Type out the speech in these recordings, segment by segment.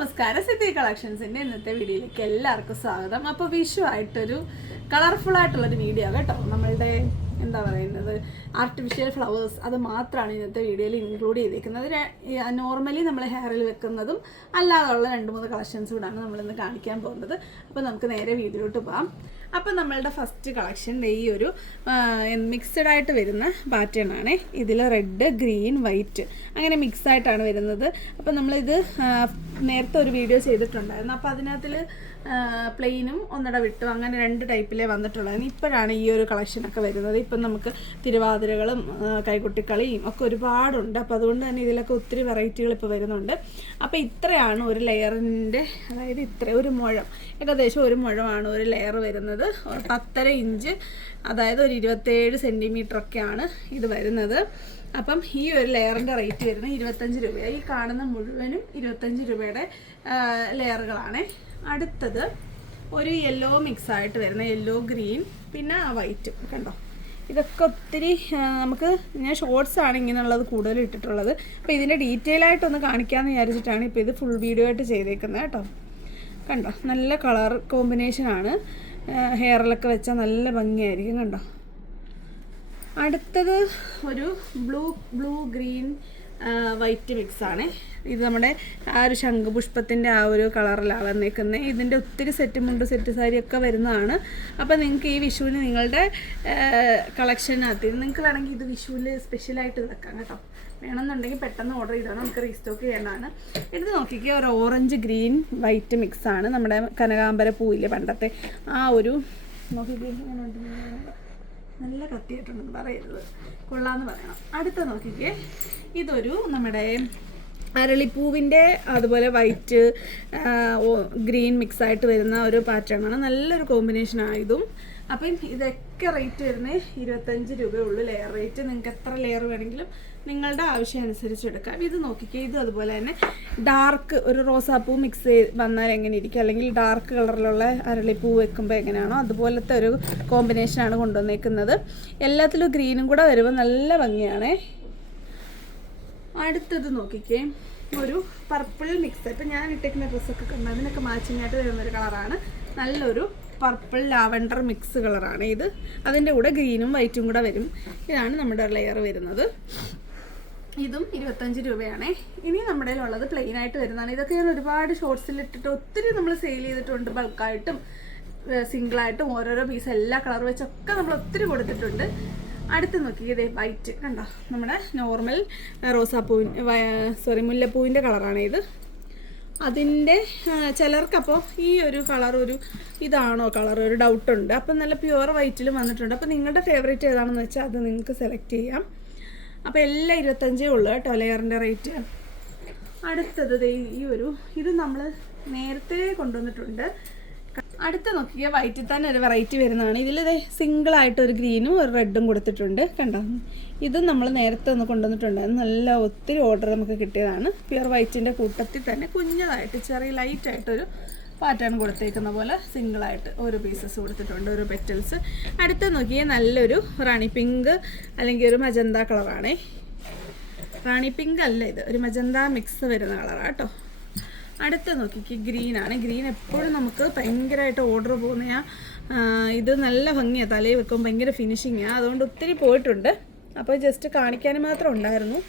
നമസ്കാരം സിദ്ധി കളക്ഷൻസിന്റെ ഇന്നത്തെ വീഡിയോയിലേക്ക് എല്ലാവർക്കും സ്വാഗതം. അപ്പോൾ വിഷു ആയിട്ടൊരു കളർഫുൾ ആയിട്ടുള്ളൊരു വീഡിയോ കേട്ടോ. നമ്മളുടെ എന്താ പറയുന്നത് ആർട്ടിഫിഷ്യൽ ഫ്ലവേഴ്സ് അത് മാത്രമാണ് ഇന്നത്തെ വീഡിയോയിൽ ഇൻക്ലൂഡ് ചെയ്തേക്കുന്നത്. നോർമലി നമ്മൾ ഹെയറിൽ വെക്കുന്നതും അല്ലാതെയുള്ള രണ്ട് മൂന്ന് കളക്ഷൻസ് കൂടാണ് നമ്മളിന്ന് കാണിക്കാൻ പോകുന്നത്. അപ്പോൾ നമുക്ക് നേരെ വീഡിയോയിലോട്ട് പോകാം അപ്പോൾ നമ്മളുടെ ഫസ്റ്റ് കളക്ഷൻ ഈ ഒരു മിക്സഡ് ആയിട്ട് വരുന്ന പാറ്റേൺ ആണ്. ഇതിൽ റെഡ് ഗ്രീൻ വൈറ്റ് അങ്ങനെ മിക്സ് ആയിട്ടാണ് വരുന്നത്. അപ്പോൾ നമ്മളിത് നേരത്തെ ഒരു വീഡിയോ ചെയ്തിട്ടുണ്ടായിരുന്നു. അപ്പോൾ അതിനകത്തിൽ പ്ലെയിനും ഒന്നട വിട്ടും. അങ്ങനെ രണ്ട് ടൈപ്പിലേ വന്നിട്ടുള്ളത് ഇപ്പോഴാണ് ഈ ഒരു കളക്ഷനൊക്കെ വരുന്നത്. ഇപ്പം നമുക്ക് തിരുവാതിരകളും കൈകുട്ടിക്കളിയും ഒക്കെ ഒരുപാടുണ്ട്. അപ്പോൾ അതുകൊണ്ട് തന്നെ ഇതിലൊക്കെ ഒത്തിരി വെറൈറ്റികൾ ഇപ്പോൾ വരുന്നുണ്ട്. അപ്പോൾ ഇത്രയാണ് ഒരു ലെയറിന്റെ അതായത് ഇത്ര ഒരു മുഴം. ഏകദേശം ഒരു മുഴമാണ് ഒരു ലെയർ വരുന്നത്. പത്തര ഇഞ്ച് അതായത് ഒരു ഇരുപത്തേഴ് സെന്റിമീറ്റർ ഒക്കെയാണ് ഇത് വരുന്നത്. അപ്പം ഈ ഒരു ലെയറിന്റെ റേറ്റ് വരുന്നത് ഇരുപത്തഞ്ച് രൂപയാണ്. ഈ കാണുന്ന മുഴുവനും ഇരുപത്തഞ്ച് രൂപയുടെ ലെയറുകളാണ്. അടുത്തത് ഒരു യെല്ലോ മിക്സ് ആയിട്ട് വരുന്ന യെല്ലോ ഗ്രീൻ പിന്നെ വൈറ്റ് കണ്ടോ? ഇതൊക്കെ ഒത്തിരി നമുക്ക് ഞാൻ ഷോർട്സ് ആണ് ഇങ്ങനെയുള്ളത് കൂടുതൽ ഇട്ടിട്ടുള്ളത്. അപ്പോൾ ഇതിന്റെ ഡീറ്റെയിൽ ആയിട്ടൊന്ന് കാണിക്കാമെന്ന് വിചാരിച്ചിട്ടാണ് ഇപ്പോൾ ഇത് ഫുൾ വീഡിയോ ആയിട്ട് ചെയ്തേക്കുന്നത് കേട്ടോ. കണ്ടോ? നല്ല കളർ കോമ്പിനേഷൻ കോമ്പിനേഷനാണ് ഹെയറിലൊക്കെ വെച്ചാൽ നല്ല ഭംഗിയായിരിക്കും കണ്ടോ? അടുത്തത് ഒരു blue blue green white mix ആണ്. ഇത് നമ്മുടെ ആ ഒരു ശംഖുപുഷ്പത്തിന്റെ ആ ഒരു കളറിലാണ് വന്നേക്കുന്നത് ഇതിന്റെ ഒത്തിരി സെറ്റ് മുണ്ട് സെറ്റ് സാരി ഒക്കെ വരുന്നതാണ്. അപ്പോൾ നിങ്ങൾക്ക് ഈ വിഷുവിന് നിങ്ങളുടെ കളക്ഷനകത്ത് നിങ്ങൾക്ക് വേണമെങ്കിൽ ഇത് വിഷുവിൽ സ്പെഷ്യലായിട്ട് വെക്കാം കേട്ടോ. വേണമെന്നുണ്ടെങ്കിൽ പെട്ടെന്ന് ഓർഡർ ചെയ്താൽ നമുക്ക് റീസ്റ്റോക്ക് ചെയ്യേണ്ടതാണ് എടുത്ത് നോക്കിക്കുക ഒരു ഓറഞ്ച് ഗ്രീൻ വൈറ്റ് മിക്സ് ആണ് നമ്മുടെ കനകാമ്പര പൂവിലെ പണ്ടത്തെ ആ ഒരു നോക്കിക്കേ ഇങ്ങനെ ഉണ്ട് നല്ല കത്തിയായിട്ടുണ്ടെന്ന് പറയരുത്. കൊള്ളാന്ന് പറയണം. അടുത്ത നോക്കിക്കേ. ഇതൊരു നമ്മുടെ അരളിപ്പൂവിന്റെ അതുപോലെ വൈറ്റ് ഗ്രീൻ മിക്സ് ആയിട്ട് വരുന്ന ഒരു പാറ്റേണാണ് നല്ലൊരു കോമ്പിനേഷൻ ആയതും അപ്പം ഇതൊക്കെ റേറ്റ് വരുന്നത് ഇരുപത്തഞ്ച് രൂപയുള്ളൂ ലെയർ റേറ്റ് നിങ്ങൾക്ക് എത്ര ലെയർ വേണമെങ്കിലും നിങ്ങളുടെ ആവശ്യം അനുസരിച്ച് എടുക്കാം. ഇത് നോക്കിക്കുക ഇത് അതുപോലെ തന്നെ ഡാർക്ക് ഒരു റോസാപ്പൂ മിക്സ് ചെയ്ത് വന്നാൽ എങ്ങനെ ഇരിക്കും? അല്ലെങ്കിൽ ഡാർക്ക് കളറിലുള്ള അരളിപ്പൂ വെക്കുമ്പോൾ എങ്ങനെയാണോ അതുപോലത്തെ ഒരു കോമ്പിനേഷനാണ് കൊണ്ടുവന്നേക്കുന്നത്. എല്ലാത്തിലും ഗ്രീനും കൂടെ വരുമ്പോൾ നല്ല ഭംഗിയാണേ. അടുത്തത് നോക്കിക്കേ. ഒരു പർപ്പിൾ മിക്സ് ഇപ്പം ഞാൻ ഇട്ടേക്കുന്ന ഡ്രസ്സൊക്കെ കണ്ടു? അതിനൊക്കെ മാച്ചിങ് ആയിട്ട് വരുന്നൊരു കളറാണ് നല്ലൊരു പർപ്പിൾ ലാവൻഡർ മിക്സ് കളറാണ് ഇത്. അതിന്റെ കൂടെ ഗ്രീനും വൈറ്റും കൂടെ വരും. ഇതാണ് നമ്മുടെ ലെയർ വരുന്നത്. ഇതും ഇരുപത്തഞ്ച് രൂപയാണ്. ഇനി നമ്മുടെ ഉള്ളത് പ്ലെയിൻ ആയിട്ട് വരുന്നതാണ്. ഇതൊക്കെ ഞാൻ ഒരുപാട് ഷോർട്സിൽ ഇട്ടിട്ട് ഒത്തിരി നമ്മൾ സെയിൽ ചെയ്തിട്ടുണ്ട് ബൾക്കായിട്ടും സിംഗിളായിട്ടും ഓരോരോ പീസ് എല്ലാ കളർ വെച്ചൊക്കെ നമ്മൾ ഒത്തിരി കൊടുത്തിട്ടുണ്ട്. അടുത്ത് നോക്കി. ഇതേ വൈറ്റ് കണ്ടോ? നമ്മുടെ നോർമൽ റോസാപ്പൂവിൻ സോറി മുല്ലപ്പൂവിന്റെ കളറാണ് ഇത്. അതിന്റെ ചിലർക്കപ്പോൾ ഈ ഒരു കളർ ഒരു ഇതാണോ കളർ ഒരു ഡൗട്ടുണ്ട് അപ്പം നല്ല പ്യുവർ വൈറ്റിൽ വന്നിട്ടുണ്ട്. അപ്പോൾ നിങ്ങളുടെ ഫേവറേറ്റ് ഏതാണെന്ന് വെച്ചാൽ അത് നിങ്ങൾക്ക് സെലക്ട് ചെയ്യാം. അപ്പോൾ എല്ലാം ഇരുപത്തഞ്ചേ ഉള്ളൂ കേട്ടോ ലെയറിന്റെ റേറ്റ് അടുത്തത് ഈ ഒരു ഇത് നമ്മൾ നേരത്തെ കൊണ്ടുവന്നിട്ടുണ്ട്. അടുത്ത നോക്കിയ വൈറ്റിൽ തന്നെ ഒരു വെറൈറ്റി വരുന്നതാണ്. ഇതിൽ ഇതേ സിംഗിളായിട്ട് ഒരു ഗ്രീനും ഒരു റെഡും കൊടുത്തിട്ടുണ്ട്. കണ്ടോ? ഇത് നമ്മൾ നേരത്തെ ഒന്ന് കൊണ്ടുവന്നിട്ടുണ്ടായിരുന്നു നല്ല ഒത്തിരി ഓർഡർ നമുക്ക് കിട്ടിയതാണ്. പ്യുർ വൈറ്റിന്റെ കൂട്ടത്തിൽ തന്നെ കുഞ്ഞതായിട്ട് ചെറിയ ലൈറ്റ് ലൈറ്റായിട്ടൊരു പാറ്റേൺ കൊടുത്തേക്കുന്ന പോലെ സിംഗിളായിട്ട് ഓരോ പീസസ് കൊടുത്തിട്ടുണ്ട് ഓരോ പെറ്റൽസ് അടുത്ത് നോക്കിയാൽ നല്ലൊരു റാണി പിങ്ക് അല്ലെങ്കിൽ ഒരു മജന്ത കളറാണേ റാണി പിങ്ക് അല്ല ഇത്. ഒരു മജന്ത മിക്സ് വരുന്ന കളറാണ് കേട്ടോ. അടുത്ത നോക്കിക്ക് ഗ്രീൻ ആണ്. ഗ്രീൻ എപ്പോഴും നമുക്ക് ഭയങ്കരമായിട്ട് ഓർഡർ പോകുന്ന ഇത് നല്ല ഭംഗിയാണ് തലയിൽ വെക്കും ഭയങ്കര ഫിനിഷിങ്ങാണ് അതുകൊണ്ട് ഒത്തിരി പോയിട്ടുണ്ട്. അപ്പോൾ ജസ്റ്റ് കാണിക്കാൻ മാത്രം ഉണ്ടായിരുന്നു.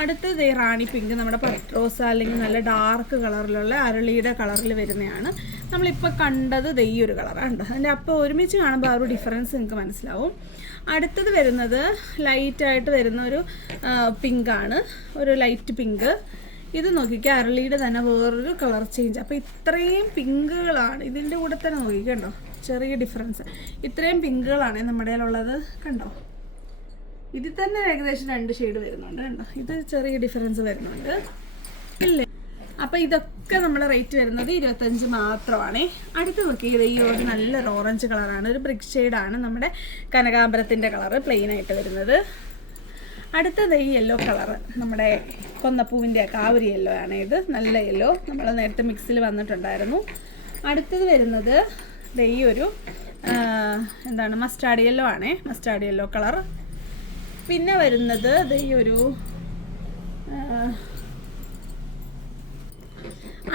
അടുത്തത് ഈ റാണി പിങ്ക് നമ്മുടെ പട്രോസ അല്ലെങ്കിൽ നല്ല ഡാർക്ക് കളറിലുള്ള അരളിയുടെ കളറിൽ വരുന്നതാണ് നമ്മളിപ്പോൾ കണ്ടത് ഈ ഒരു കളറാണ് അതിന്റെ അപ്പോൾ ഒരുമിച്ച് കാണുമ്പോൾ ആ ഒരു ഡിഫറൻസ് നിങ്ങൾക്ക് മനസ്സിലാവും. അടുത്തത് വരുന്നത് ലൈറ്റായിട്ട് വരുന്ന ഒരു പിങ്കാണ് ഒരു ലൈറ്റ് പിങ്ക് ഇത് നോക്കി അരളിയുടെ തന്നെ വേറൊരു കളർ ചേഞ്ച് അപ്പോൾ ഇത്രയും പിങ്കുകളാണ്. ഇതിന്റെ കൂടെ തന്നെ നോക്കി നോക്കിക്കണ്ടോ ചെറിയ ഡിഫറൻസ് ഇത്രയും പിങ്കുകളാണ് നമ്മുടെ ഉള്ളത് കണ്ടോ? ഇതിൽ തന്നെ ഏകദേശം രണ്ട് ഷെയ്ഡ് വരുന്നുണ്ട് കണ്ടോ? ഇത് ചെറിയ ഡിഫറൻസ് വരുന്നുണ്ട്. ഇല്ലേ? അപ്പോൾ ഇതൊക്കെ നമ്മുടെ റേറ്റ് വരുന്നത് ഇരുപത്തഞ്ച് മാത്രമാണ്. അടുത്ത് നോക്കിയത് ഈ ഒരു നല്ലൊരു ഓറഞ്ച് കളറാണ് ഒരു ബ്രിക് ഷെയ്ഡാണ് നമ്മുടെ കനകാമ്പരത്തിന്റെ കളറ് പ്ലെയിനായിട്ട് വരുന്നത്. അടുത്തത് ഈ യെല്ലോ കളർ നമ്മുടെ കൊന്നപ്പൂവിന്റെ കാവരി യെല്ലോ ആണ് ഇത്. നല്ല യെല്ലോ നമ്മൾ നേരത്തെ മിക്സിൽ വന്നിട്ടുണ്ടായിരുന്നു. അടുത്തത് വരുന്നത് ഈ ഒരു എന്താണ് മസ്റ്റാർഡ് യെല്ലോ ആണേ. മസ്റ്റാർഡ് യെല്ലോ കളർ പിന്നെ വരുന്നത് ഈ ഒരു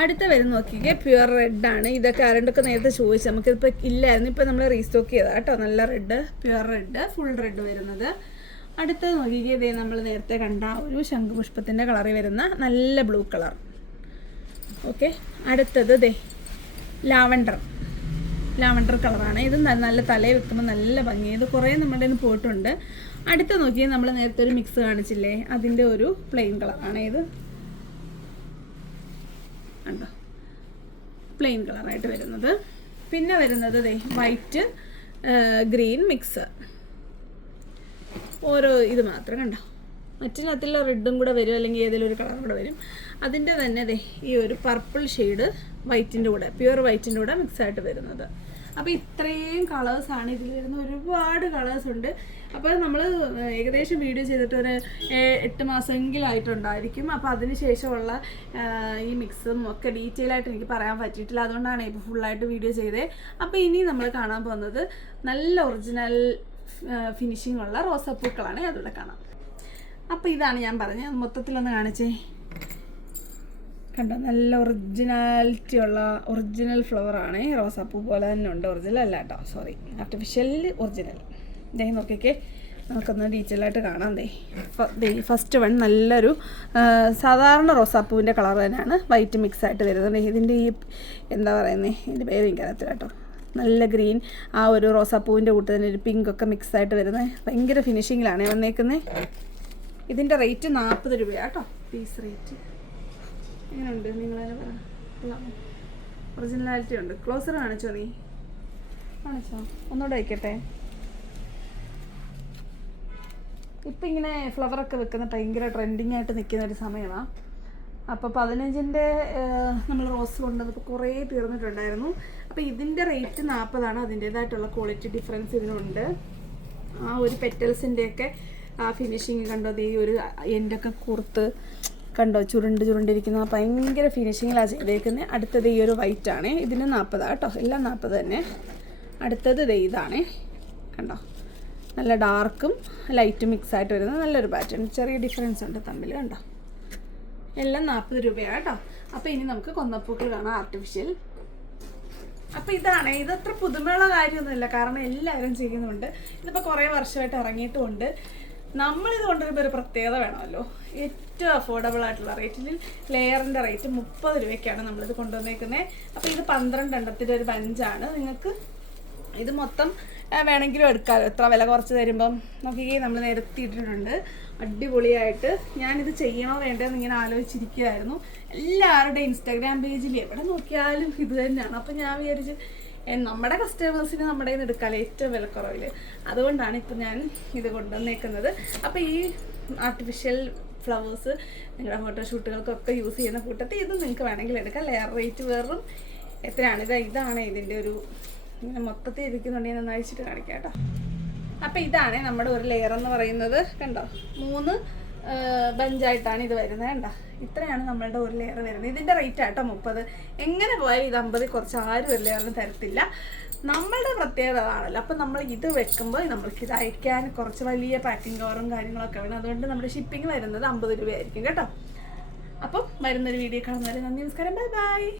അടുത്ത വരുന്ന നോക്കിക്കേ. പ്യുവർ റെഡ് ആണ്. ഇതൊക്കെ ആരണ്ടൊക്കെ നേരത്തെ ചോദിച്ചു. നമുക്കിപ്പോൾ ഇല്ലായിരുന്നു. ഇപ്പം നമ്മൾ റീസ്റ്റോക്ക് ചെയ്താൽ കേട്ടോ. നല്ല red pure red full red വരുന്നത്. അടുത്തത് നോക്കിക്കേ നമ്മൾ നേരത്തെ കണ്ട ഒരു ശംഖുപുഷ്പത്തിന്റെ കളറിൽ വരുന്ന നല്ല ബ്ലൂ കളർ ഓക്കെ അടുത്തത് ദേ ലാവണ്ടർ. ലാവണ്ടർ കളറാണ് ഇത് നല്ല തലയിൽ വെക്കുമ്പോൾ നല്ല ഭംഗി. ഇത് കുറേ നമ്മുടെ പോയിട്ടുണ്ട്. അടുത്ത നോക്കിയാൽ നമ്മൾ നേരത്തെ ഒരു മിക്സ് കാണിച്ചില്ലേ? അതിന്റെ ഒരു പ്ലെയിൻ കളറാണ് ഇത്. കണ്ടോ? പ്ലെയിൻ കളറായിട്ട് വരുന്നത്. പിന്നെ വരുന്നത് ദേ വൈറ്റ് ഗ്രീൻ മിക്സ് ഓരോ ഇത് മാത്രം കണ്ടോ? മറ്റിനകത്തുള്ള റെഡും കൂടെ വരും അല്ലെങ്കിൽ ഏതെങ്കിലും ഒരു കളറും കൂടെ വരും. അതിന്റെ തന്നെ അതെ ഈ ഒരു പർപ്പിൾ ഷെയ്ഡ് വൈറ്റിന്റെ കൂടെ പ്യുവർ വൈറ്റിന്റെ കൂടെ മിക്സ് ആയിട്ട് വരുന്നത്. അപ്പോൾ ഇത്രയും കളേഴ്സാണ് ഇതിൽ വരുന്ന ഒരുപാട് കളേഴ്സ് ഉണ്ട്. അപ്പോൾ നമ്മൾ ഏകദേശം വീഡിയോ ചെയ്തിട്ട് ഒരു എട്ട് മാസമെങ്കിലും ആയിട്ടുണ്ടായിരിക്കും അപ്പോൾ അതിന് ശേഷമുള്ള ഈ മിക്സും ഒക്കെ ഡീറ്റെയിൽ ആയിട്ട് എനിക്ക് പറയാൻ പറ്റിയിട്ടില്ല. അതുകൊണ്ടാണ് ഇപ്പോൾ ഫുള്ളായിട്ട് വീഡിയോ ചെയ്തത് അപ്പോൾ ഇനി നമ്മൾ കാണാൻ പോകുന്നത് നല്ല ഒറിജിനൽ ഫിനിഷിംഗ് ഉള്ള റോസാപ്പൂക്കളാണ് അതിവിടെ കാണാം. അപ്പോൾ ഇതാണ് ഞാൻ പറഞ്ഞത്. മൊത്തത്തിലൊന്ന് കാണിച്ചേ. കണ്ടോ? നല്ല ഒറിജിനാലിറ്റി ഉള്ള ഒറിജിനൽ ഫ്ലവർ ആണ് റോസാപ്പൂ പോലെ തന്നെ ഉണ്ട്. ഒറിജിനൽ അല്ല കേട്ടോ. സോറി ആർട്ടിഫിഷ്യൽ ഒറിജിനൽ ദേ നോക്കിക്കേ. നമുക്കൊന്ന് ഡീറ്റെയിൽ ആയിട്ട് കാണാം ദേ. ഫസ്റ്റ് വൺ നല്ലൊരു സാധാരണ റോസാപ്പൂവിന്റെ കളർ തന്നെയാണ്. വൈറ്റ് മിക്സ് ആയിട്ട് വരുന്നത്. ഇതിന്റെ ഈ എന്താ പറയുന്നത് ഇതിന്റെ പേര് എനിക്കറിയത്തില്ല കേട്ടോ. നല്ല ഗ്രീൻ ആ ഒരു റോസാപ്പൂവിന്റെ കൂട്ട് തന്നെ ഒരു പിങ്ക് ഒക്കെ മിക്സ് ആയിട്ട് വരുന്നത് ഭയങ്കര ഫിനിഷിങ്ങിലാണ് വന്നേക്കുന്നത് ഇതിന്റെ റേറ്റ് നാൽപ്പത് രൂപയാട്ടോ പീസ് റേറ്റ് എങ്ങനെയുണ്ട്? നിങ്ങളതിനെ പറ. ഒറിജിനാലിറ്റി ഉണ്ട്. ക്ലോസർ കാണിച്ചോ നീ? കാണിച്ചോ? ഒന്നുകൂടെ വയ്ക്കട്ടെ ഇപ്പം ഇങ്ങനെ ഫ്ലവറൊക്കെ വെക്കുന്ന ഭയങ്കര ട്രെൻഡിങ് ആയിട്ട് നിൽക്കുന്ന ഒരു സമയമാണ് അപ്പോൾ പതിനഞ്ചിന്റെ നമ്മൾ റോസ് കൊണ്ടത് കുറേ തീർന്നിട്ടുണ്ടായിരുന്നു. അപ്പോൾ ഇതിന്റെ റേറ്റ് നാൽപ്പതാണ് അതിന്റേതായിട്ടുള്ള ക്വാളിറ്റി ഡിഫറൻസ് ഇതിനുണ്ട്. ആ ഒരു പെറ്റൽസിന്റെയൊക്കെ ആ ഫിനിഷിങ് കണ്ടോ? ഈ ഒരു എന്റെയൊക്കെ കുർത്ത് കണ്ടോ? ചുരുണ്ട് ചുരുണ്ടിരിക്കുന്ന ഭയങ്കര ഫിനിഷിങ്ങിലാണ് ചെയ്തേക്കുന്നത് അടുത്തത് ഈ ഒരു വൈറ്റ് ആണ്. ഇതിന് നാൽപ്പതാണ് കേട്ടോ. എല്ലാം നാൽപ്പത് തന്നെ. അടുത്തത് ഇതാണ്. കണ്ടോ? നല്ല ഡാർക്കും ലൈറ്റും മിക്സ് ആയിട്ട് വരുന്ന നല്ലൊരു പാറ്റേൺ ചെറിയ ഡിഫറൻസ് ഉണ്ട് തമ്മിൽ കണ്ടോ? എല്ലാം നാൽപ്പത് രൂപയാണ് കേട്ടോ. അപ്പോൾ ഇനി നമുക്ക് കൊന്നപ്പൂക്കൾ കാണാം ആർട്ടിഫിഷ്യൽ അപ്പോൾ ഇതാണ്. ഇതത്ര പുതുമയുള്ള കാര്യമൊന്നുമില്ല. കാരണം എല്ലാവരും ചെയ്യുന്നുണ്ട്. ഇതിപ്പോൾ കുറേ വർഷമായിട്ട് ഇറങ്ങിയിട്ടുമുണ്ട്. നമ്മളിത് കൊണ്ടുവരുമ്പോൾ ഒരു പ്രത്യേകത വേണമല്ലോ. ഏറ്റവും അഫോർഡബിൾ ആയിട്ടുള്ള റേറ്റിൽ ലെയറിന്റെ റേറ്റ് മുപ്പത് രൂപയ്ക്കാണ് നമ്മളിത് കൊണ്ടുവന്നേക്കുന്നത് അപ്പോൾ ഇത് പന്ത്രണ്ട് എണ്ണത്തിന്റെ ഒരു ബഞ്ചാണ്. നിങ്ങൾക്ക് ഇത് മൊത്തം വേണമെങ്കിലും എടുക്കാമല്ലോ എത്ര വില കുറച്ച് തരുമ്പം. നോക്കി നമ്മൾ നിരത്തിയിട്ടിട്ടുണ്ട്. അടിപൊളിയായിട്ട് ഞാനിത് ചെയ്യണോ വേണ്ടതെന്ന് ഇങ്ങനെ ആലോചിച്ചിരിക്കുകയായിരുന്നു എല്ലാവരുടെയും ഇൻസ്റ്റാഗ്രാം പേജിൽ എവിടെ നോക്കിയാലും ഇത് തന്നെയാണ്. അപ്പം ഞാൻ വിചാരിച്ച് നമ്മുടെ കസ്റ്റമേഴ്സിന് നമ്മുടെ നിന്ന് എടുക്കാമല്ലോ ഏറ്റവും വിലക്കുറവിൽ അതുകൊണ്ടാണ് ഇപ്പം ഞാൻ ഇത് കൊണ്ടുവന്നേക്കുന്നത്. അപ്പോൾ ഈ ആർട്ടിഫിഷ്യൽ ഫ്ലവേഴ്സ് നിങ്ങളുടെ ഫോട്ടോഷൂട്ടുകൾക്കൊക്കെ യൂസ് ചെയ്യുന്ന കൂട്ടത്തിൽ ഇത് നിങ്ങൾക്ക് വേണമെങ്കിൽ എടുക്കാം. ലെയർ റേറ്റ് വേറും. എത്രയാണ് ഇത്? ഇതാണ് ഇതിന്റെ ഒരു മൊത്തത്തിൽ ഇരിക്കുന്നുണ്ടെങ്കിൽ ഒന്ന് അഴിച്ചിട്ട് കാണിക്കാം കേട്ടോ. അപ്പം ഇതാണ് നമ്മുടെ ഒരു ലെയർ എന്ന് പറയുന്നത്. കണ്ടോ? മൂന്ന് ബഞ്ചായിട്ടാണ് ഇത് വരുന്നത്. കണ്ടോ? ഇത്രയാണ് നമ്മളുടെ ഒരു ലെയർ വരുന്നത്. ഇതിന്റെ റേറ്റ് ആട്ടോ മുപ്പത്. എങ്ങനെ പോയാലും ഇത് അമ്പതിൽ കുറച്ച് ആരും ഒരു ലെയറിന് തരത്തില്ല. നമ്മളുടെ പ്രത്യേകത അതാണല്ലോ. അപ്പം നമ്മൾ ഇത് വെക്കുമ്പോൾ നമ്മൾക്ക് ഇത് അയക്കാൻ കുറച്ച് വലിയ പാക്കിംഗ് കവറും കാര്യങ്ങളൊക്കെ വേണം. അതുകൊണ്ട് നമ്മുടെ ഷിപ്പിംഗ് വരുന്നത് അമ്പത് രൂപയായിരിക്കും. കേട്ടോ? അപ്പം വരുന്നൊരു വീഡിയോ കാണുന്നവരെ നന്ദി നമസ്കാരം. Bye bye